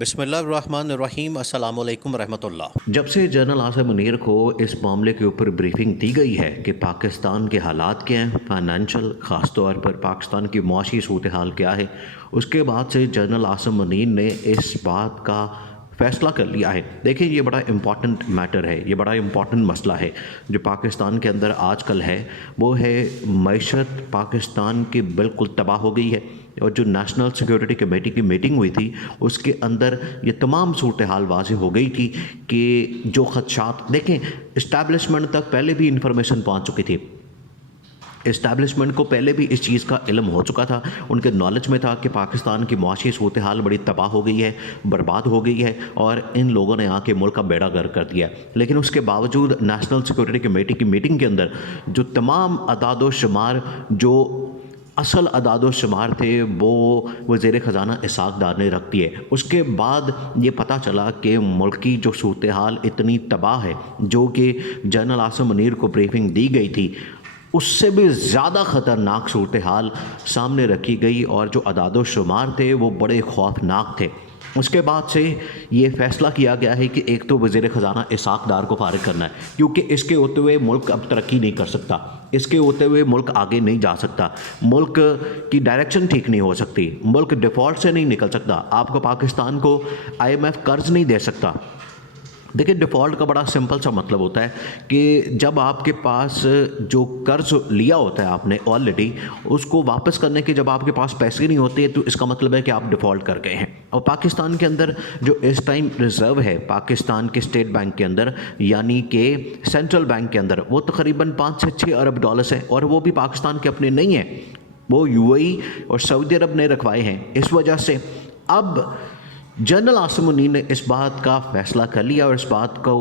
بسم اللہ الرحمن الرحیم۔ السلام علیکم ورحمۃ اللہ۔ جب سے جنرل عاصم منیر کو اس معاملے کے اوپر بریفنگ دی گئی ہے کہ پاکستان کے حالات کیا ہیں، فائنینشل خاص طور پر پاکستان کی معاشی صورتحال کیا ہے، اس کے بعد سے جنرل عاصم منیر نے اس بات کا فیصلہ کر لیا ہے۔ دیکھیں، یہ بڑا امپورٹنٹ میٹر ہے، یہ بڑا امپورٹنٹ مسئلہ ہے جو پاکستان کے اندر آج کل ہے۔ وہ ہے معیشت پاکستان کی بالکل تباہ ہو گئی ہے، اور جو نیشنل سیکیورٹی کمیٹی کی میٹنگ ہوئی تھی اس کے اندر یہ تمام صورتحال واضح ہو گئی تھی کہ جو خدشات، دیکھیں اسٹیبلشمنٹ تک پہلے بھی انفارمیشن پہنچ چکی تھی، اسٹیبلشمنٹ کو پہلے بھی اس چیز کا علم ہو چکا تھا، ان کے نالج میں تھا کہ پاکستان کی معاشی صورتحال بڑی تباہ ہو گئی ہے، برباد ہو گئی ہے، اور ان لوگوں نے آ کے ملک کا بیڑا غرق کر دیا ہے۔ لیکن اس کے باوجود نیشنل سیکیورٹی کمیٹی کی میٹنگ کے اندر جو تمام اعداد و شمار، جو اصل اعداد و شمار تھے، وہ وزیر خزانہ اسحاق ڈار نے رکھ دیے۔ اس کے بعد یہ پتہ چلا کہ ملک کی جو صورتحال اتنی تباہ ہے، جو کہ جنرل عاصم منیر کو بریفنگ دی گئی تھی، اس سے بھی زیادہ خطرناک صورتحال سامنے رکھی گئی، اور جو اعداد و شمار تھے وہ بڑے خوفناک تھے۔ اس کے بعد سے یہ فیصلہ کیا گیا ہے کہ ایک تو وزیر خزانہ اسحاق ڈار کو فارغ کرنا ہے، کیونکہ اس کے ہوتے ہوئے ملک اب ترقی نہیں کر سکتا، اس کے ہوتے ہوئے ملک آگے نہیں جا سکتا، ملک کی ڈائریکشن ٹھیک نہیں ہو سکتی، ملک ڈیفالٹ سے نہیں نکل سکتا، آپ کو پاکستان کو IMF قرض نہیں دے سکتا۔ دیکھیں، ڈیفالٹ کا بڑا سمپل سا مطلب ہوتا ہے کہ جب آپ کے پاس جو قرض لیا ہوتا ہے آپ نے آلریڈی، اس کو واپس کرنے کے جب آپ کے پاس پیسے نہیں ہوتے تو اس کا مطلب ہے کہ آپ ڈیفالٹ کر گئے ہیں۔ اور پاکستان کے اندر جو اس ٹائم ریزرو ہے پاکستان کے اسٹیٹ بینک کے اندر، یعنی کہ سینٹرل بینک کے اندر، وہ تقریباً 5 سے 6 ارب ڈالرز ہے، اور وہ بھی پاکستان کے اپنے نہیں ہیں، وہ UAE اور سعودی عرب نے رکھوائے ہیں۔ اس وجہ سے اب جنرل عاصم منیر نے اس بات کا فیصلہ کر لیا، اور اس بات کو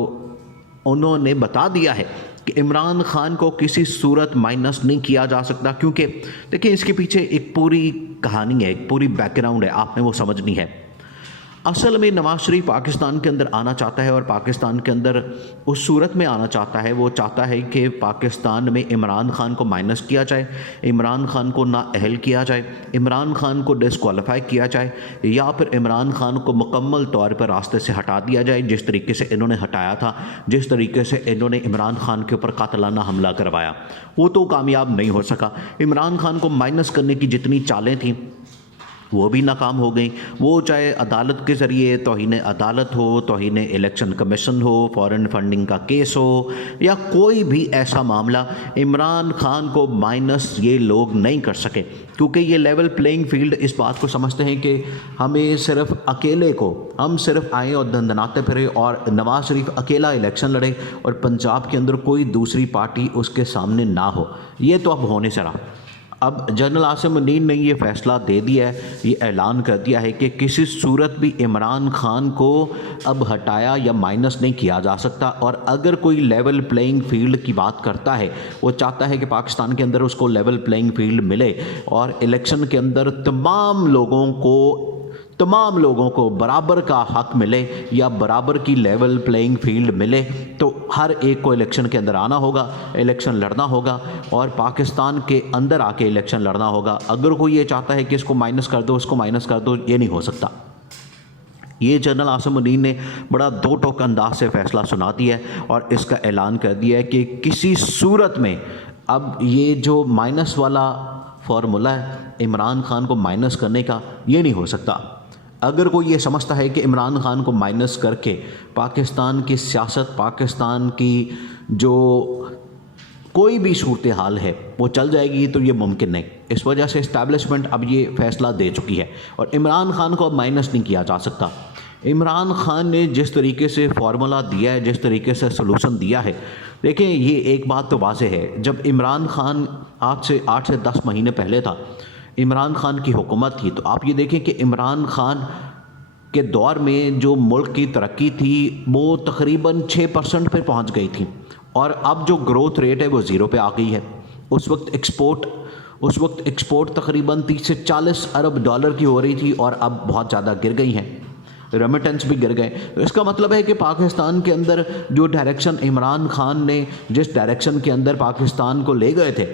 انہوں نے بتا دیا ہے کہ عمران خان کو کسی صورت مائنس نہیں کیا جا سکتا، کیونکہ دیکھیں اس کے پیچھے ایک پوری کہانی ہے، ایک پوری بیک گراؤنڈ ہے، آپ نے وہ سمجھنی ہے۔ اصل میں نواز شریف پاکستان کے اندر آنا چاہتا ہے، اور پاکستان کے اندر اس صورت میں آنا چاہتا ہے، وہ چاہتا ہے کہ پاکستان میں عمران خان کو مائنس کیا جائے، عمران خان کو نااہل کیا جائے، عمران خان کو ڈسکوالیفائی کیا جائے، یا پھر عمران خان کو مکمل طور پر راستے سے ہٹا دیا جائے، جس طریقے سے انہوں نے ہٹایا تھا، جس طریقے سے انہوں نے عمران خان کے اوپر قاتلانہ حملہ کروایا، وہ تو کامیاب نہیں ہو سکا۔ عمران خان کو مائنس کرنے کی جتنی چالیں تھیں وہ بھی ناکام ہو گئیں، وہ چاہے عدالت کے ذریعے توہین عدالت ہو، توہین الیکشن کمیشن ہو، فارن فنڈنگ کا کیس ہو، یا کوئی بھی ایسا معاملہ، عمران خان کو مائنس یہ لوگ نہیں کر سکے، کیونکہ یہ لیول پلینگ فیلڈ اس بات کو سمجھتے ہیں کہ ہمیں صرف اکیلے کو، ہم صرف آئیں اور دندناتے پھرے، اور نواز شریف اکیلا الیکشن لڑے، اور پنجاب کے اندر کوئی دوسری پارٹی اس کے سامنے نہ ہو۔ یہ تو اب ہونے سے رہا۔ اب جنرل عاصم منیر نے یہ فیصلہ دے دیا ہے، یہ اعلان کر دیا ہے کہ کسی صورت بھی عمران خان کو اب ہٹایا یا مائنس نہیں کیا جا سکتا، اور اگر کوئی لیول پلینگ فیلڈ کی بات کرتا ہے، وہ چاہتا ہے کہ پاکستان کے اندر اس کو لیول پلینگ فیلڈ ملے، اور الیکشن کے اندر تمام لوگوں کو برابر کا حق ملے، یا برابر کی لیول پلینگ فیلڈ ملے، تو ہر ایک کو الیکشن کے اندر آنا ہوگا، الیکشن لڑنا ہوگا، اور پاکستان کے اندر آ کے الیکشن لڑنا ہوگا۔ اگر کوئی یہ چاہتا ہے کہ اس کو مائنس کر دو، اس کو مائنس کر دو، یہ نہیں ہو سکتا۔ یہ جنرل عاصم منیر نے بڑا دو ٹوک انداز سے فیصلہ سنا دیا ہے، اور اس کا اعلان کر دیا ہے کہ کسی صورت میں اب یہ جو مائنس والا فارمولا ہے عمران خان کو مائنس کرنے کا، یہ نہیں ہو سکتا۔ اگر کوئی یہ سمجھتا ہے کہ عمران خان کو مائنس کر کے پاکستان کی سیاست، پاکستان کی جو کوئی بھی صورتحال ہے وہ چل جائے گی، تو یہ ممکن نہیں۔ اس وجہ سے اسٹیبلشمنٹ اب یہ فیصلہ دے چکی ہے، اور عمران خان کو اب مائنس نہیں کیا جا سکتا۔ عمران خان نے جس طریقے سے فارمولا دیا ہے، جس طریقے سے سلوشن دیا ہے، دیکھیں یہ ایک بات تو واضح ہے، جب عمران خان آج سے 8 سے 10 مہینے پہلے تھا، عمران خان کی حکومت تھی، تو آپ یہ دیکھیں کہ عمران خان کے دور میں جو ملک کی ترقی تھی وہ تقریباً 6% پہ پہنچ گئی تھی، اور اب جو گروتھ ریٹ ہے وہ 0 پہ آ گئی ہے۔ اس وقت ایکسپورٹ تقریباً 30 سے 40 ارب ڈالر کی ہو رہی تھی، اور اب بہت زیادہ گر گئی ہیں، ریمیٹنس بھی گر گئے۔ تو اس کا مطلب ہے کہ پاکستان کے اندر جو ڈائریکشن عمران خان نے، جس ڈائریکشن کے اندر پاکستان کو لے گئے تھے،